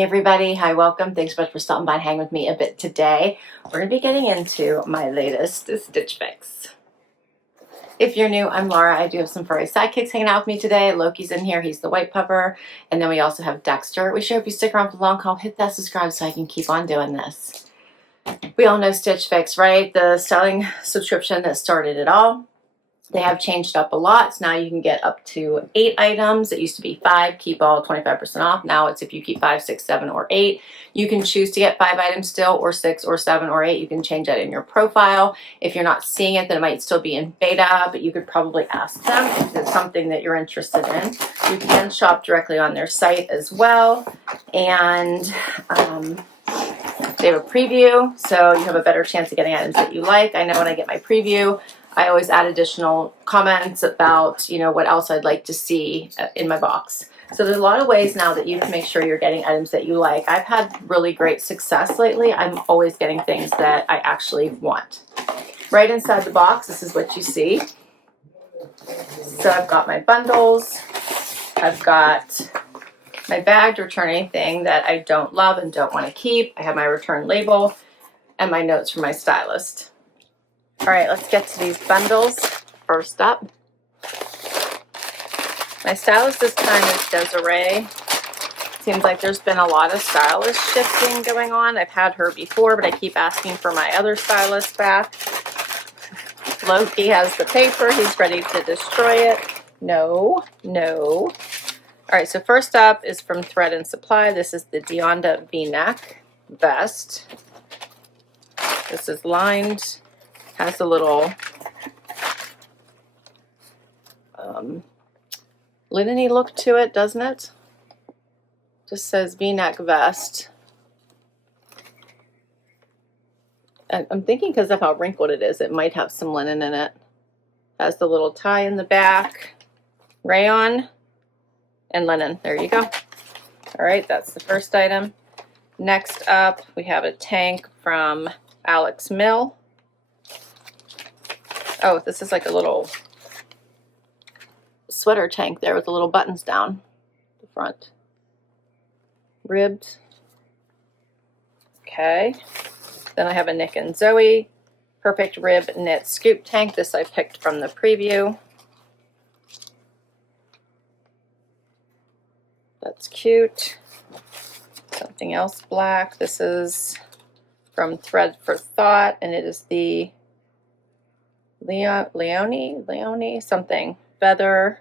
Hey everybody, hi, welcome. Thanks so much for stopping by and hanging with me a bit today. We're going to be getting into my latest Stitch Fix. If you're new, I'm Laura. I do have some furry sidekicks hanging out with me today. Loki's in here, he's the white pupper. And then we also have Dexter. We sure hope you stick around for the long haul. Hit that subscribe so I can keep on doing this. We all know Stitch Fix, right? The styling subscription that started it all. They have changed up a lot. So now you can get up to 8 items. It used to be 5, keep all 25% off. Now it's if you keep 5, 6, 7, or 8. You can choose to get 5 items still, or 6, or 7, or 8. You can change that in your profile. If you're not seeing it, then it might still be in beta, but you could probably ask them if it's something that you're interested in. You can shop directly on their site as well. And they have a preview, so you have a better chance of getting items that you like. I know when I get my preview, I always add additional comments about, what else I'd like to see in my box. So there's a lot of ways now that you can make sure you're getting items that you like. I've had really great success lately. I'm always getting things that I actually want. Right inside the box, this is what you see. So I've got my bundles. I've got my bag to return anything that I don't love and don't want to keep. I have my return label and my notes from my stylist. All right, let's get to these bundles. First up, my stylist this time is Desiree. Seems like there's been a lot of stylist shifting going on. I've had her before, but I keep asking for my other stylist back. Loki has the paper. He's ready to destroy it. No. All right, so first up is from Thread and Supply. This is the Dianda V-neck vest. This is lined. Has a little linen-y look to it, doesn't it? Just says V-neck vest. And I'm thinking because of how wrinkled it is, it might have some linen in it. Has the little tie in the back, rayon, and linen. There you go. All right, that's the first item. Next up, we have a tank from Alex Mill. Oh, this is like a little sweater tank there with the little buttons down the front. Ribbed. Okay. Then I have a Nick and Zoe Perfect Rib Knit Scoop Tank. This I picked from the preview. That's cute. Something else black. This is from Thread for Thought, and it is the Leoni, something. Feather.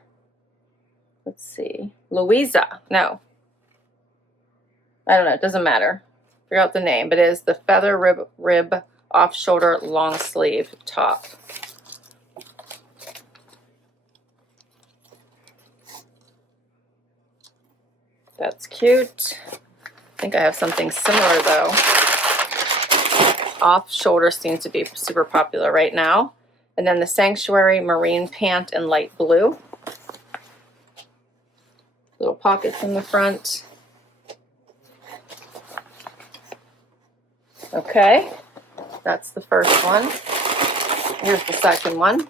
Let's see. Louisa. No. I don't know. It doesn't matter. Figure out the name. But it is the Feather Rib Off-Shoulder Long Sleeve Top. That's cute. I think I have something similar, though. Off-shoulder seems to be super popular right now. And then the Sanctuary Marine Pant in light blue. Little pockets in the front. Okay, that's the first one. Here's the second one.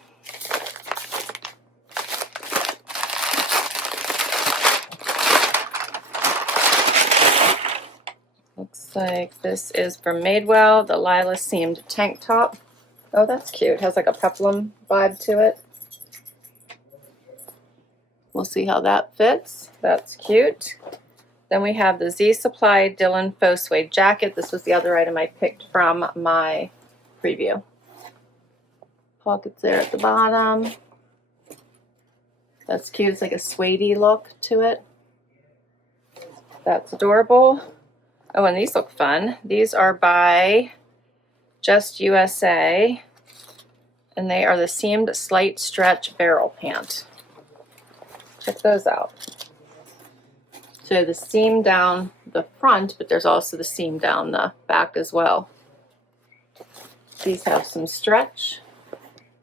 Looks like this is from Madewell, the Lyla seamed tank top. Oh, that's cute. It has like a peplum vibe to it. We'll see how that fits. That's cute. Then we have the Z Supply Dylan Faux Suede jacket. This was the other item I picked from my preview. Pockets there at the bottom. That's cute. It's like a suede-y look to it. That's adorable. Oh, and these look fun. These are by Just USA, and they are the seamed slight stretch barrel pant. Check those out. So the seam down the front, but there's also the seam down the back as well. These have some stretch.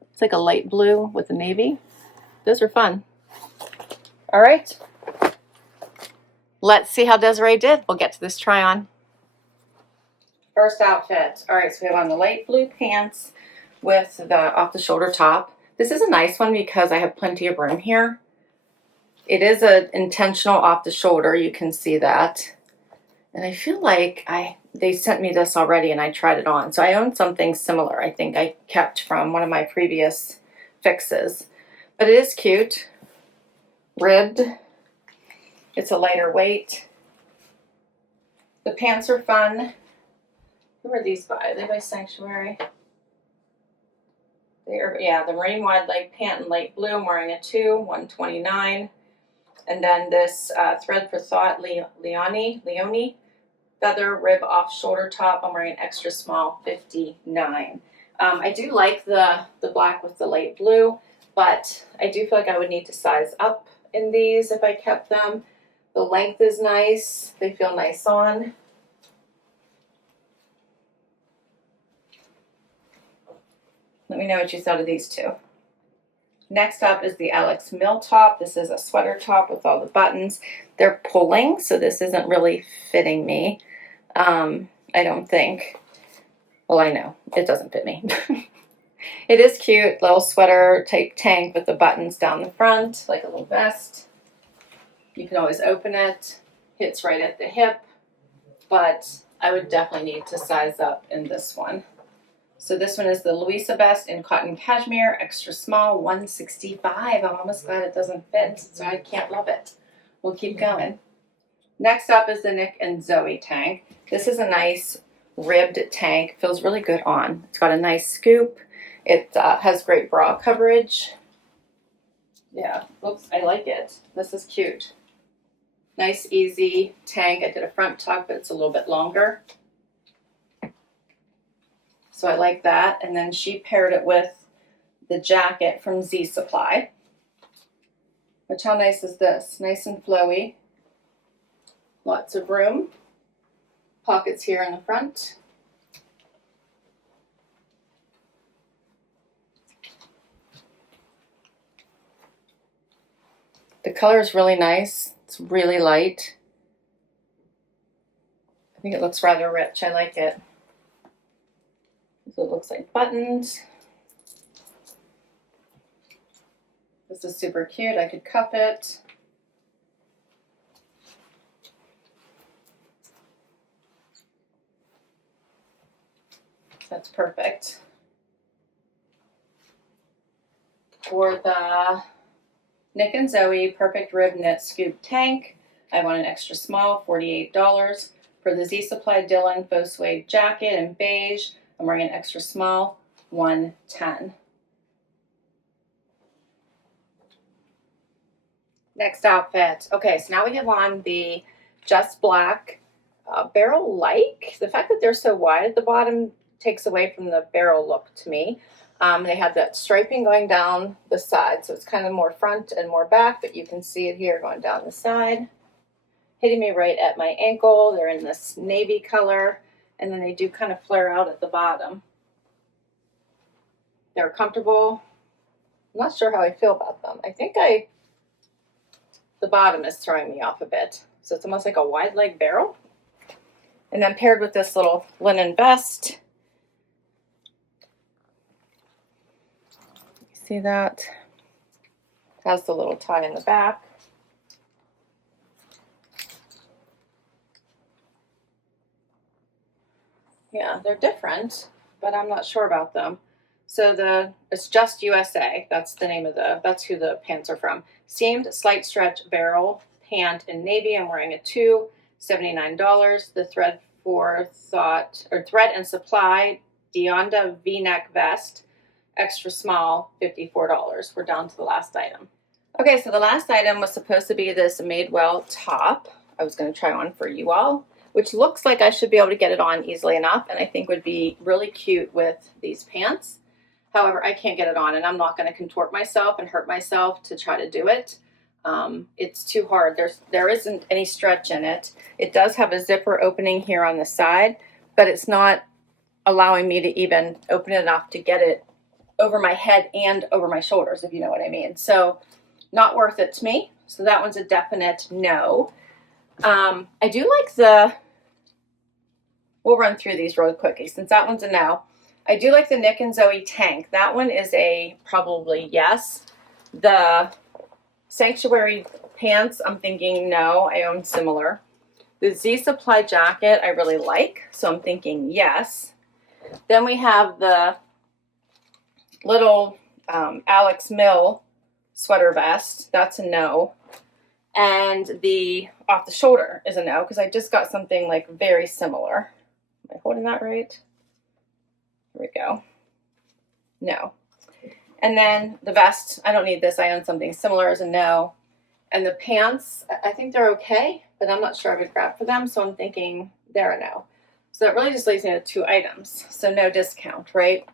It's like a light blue with a navy. Those are fun. All right. Let's see how Desiree did. We'll get to this try on. First outfit. All right, so we have on the light blue pants with the off the shoulder top. This is a nice one because I have plenty of room here. It is an intentional off the shoulder, you can see that. And I feel like they sent me this already and I tried it on. So I own something similar. I think I kept from one of my previous fixes. But it is cute. Ribbed. It's a lighter weight. The pants are fun. Who are these by? Are they by Sanctuary? They are, yeah, the Marine Wide Leg Pant in light blue. I'm wearing a 2, $129. And then this Thread for Thought Leoni feather rib off shoulder top. I'm wearing an extra small, $59. I do like the black with the light blue, but I do feel like I would need to size up in these if I kept them. The length is nice. They feel nice on. Let me know what you thought of these two. Next up is the Alex Mill top. This is a sweater top with all the buttons. They're pulling, so this isn't really fitting me. I don't think. Well, I know. It doesn't fit me. It is cute. Little sweater type tank with the buttons down the front, like a little vest. You can always open it. Hits right at the hip. But I would definitely need to size up in this one. So this one is the Louisa vest in cotton cashmere, extra small, $165. I'm almost glad it doesn't fit, so I can't love it. We'll keep going. Next up is the Nick and Zoe tank. This is a nice ribbed tank. Feels really good on. It's got a nice scoop. It has great bra coverage. Yeah, oops, I like it. This is cute. Nice, easy tank. I did a front tuck, but it's a little bit longer. So I like that. And then she paired it with the jacket from Z Supply. Which, how nice is this? Nice and flowy. Lots of room. Pockets here in the front. The color is really nice. It's really light. I think it looks rather rich. I like it. So it looks like buttons. This is super cute. I could cuff it. That's perfect. For the Nick and Zoe Perfect Rib Knit Scoop Tank, I want an extra small, $48. For the Z Supply Dylan Faux Suede Jacket in beige, I'm wearing an extra small, $110. Next outfit. Okay, so now we have on the Just Black barrel-like. The fact that they're so wide at the bottom takes away from the barrel look to me. They have that striping going down the side, so it's kind of more front and more back, but you can see it here going down the side. Hitting me right at my ankle. They're in this navy color, and then they do kind of flare out at the bottom. They're comfortable. I'm not sure how I feel about them. I think the bottom is throwing me off a bit. So it's almost like a wide leg barrel. And then paired with this little linen vest. See that? Has the little tie in the back. Yeah, they're different, but I'm not sure about them. So it's Just USA. That's the name of that's who the pants are from. Seamed slight stretch barrel pant in navy. I'm wearing a 2, $79. The Thread for Thought or Thread and Supply Dianda V-neck vest, extra small, $54. We're down to the last item. Okay, so the last item was supposed to be this Madewell top. I was going to try on for you all, which looks like I should be able to get it on easily enough, and I think would be really cute with these pants. However, I can't get it on, and I'm not going to contort myself and hurt myself to try to do it. It's too hard. There isn't any stretch in it. It does have a zipper opening here on the side, but it's not allowing me to even open it enough to get it over my head and over my shoulders, if you know what I mean. So not worth it to me. So that one's a definite no. I do like we'll run through these real quickly since that one's a no. I do like the Nick and Zoe tank. That one is a probably yes. The Sanctuary pants, I'm thinking no. I own similar. The Z Supply jacket I really like, so I'm thinking yes. Then we have the little Alex Mill sweater vest. That's a no. And the off the shoulder is a no, because I just got something like very similar. Am I holding that right? Here we go. No. And then the vest, I don't need this. I own something similar, as a no. And the pants, I think they're okay, but I'm not sure I would grab for them, so I'm thinking they're a no. So that really just leaves me with 2 items. So no discount, right?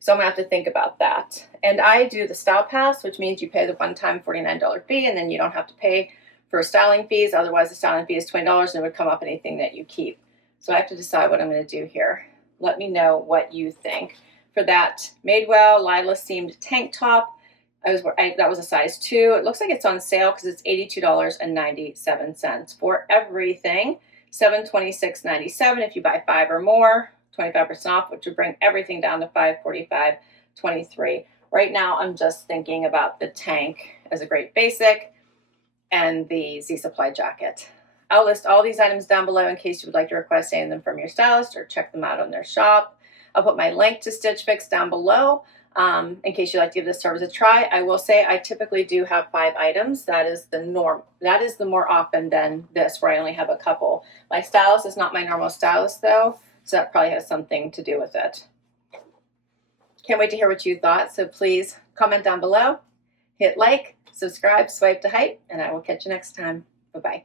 So I'm gonna have to think about that. And I do the Style Pass, which means you pay the one-time $49 fee, and then you don't have to pay for styling fees. Otherwise, the styling fee is $20, and it would come up anything that you keep. So I have to decide what I'm gonna do here. Let me know what you think. For that Madewell Lyla seamed tank top, that was a size 2. It looks like it's on sale because it's $82.97 for everything. $726.97 if you buy 5 or more, 25% off, which would bring everything down to $545.23. Right now, I'm just thinking about the tank as a great basic and the Z Supply jacket. I'll list all these items down below in case you would like to request any of them from your stylist or check them out on their shop. I'll put my link to Stitch Fix down below in case you'd like to give this service a try. I will say I typically do have 5 items. That is the norm. That is the more often than this, where I only have a couple. My stylist is not my normal stylist, though, so that probably has something to do with it. Can't wait to hear what you thought, so please comment down below, hit like, subscribe, swipe to hype, and I will catch you next time. Bye-bye.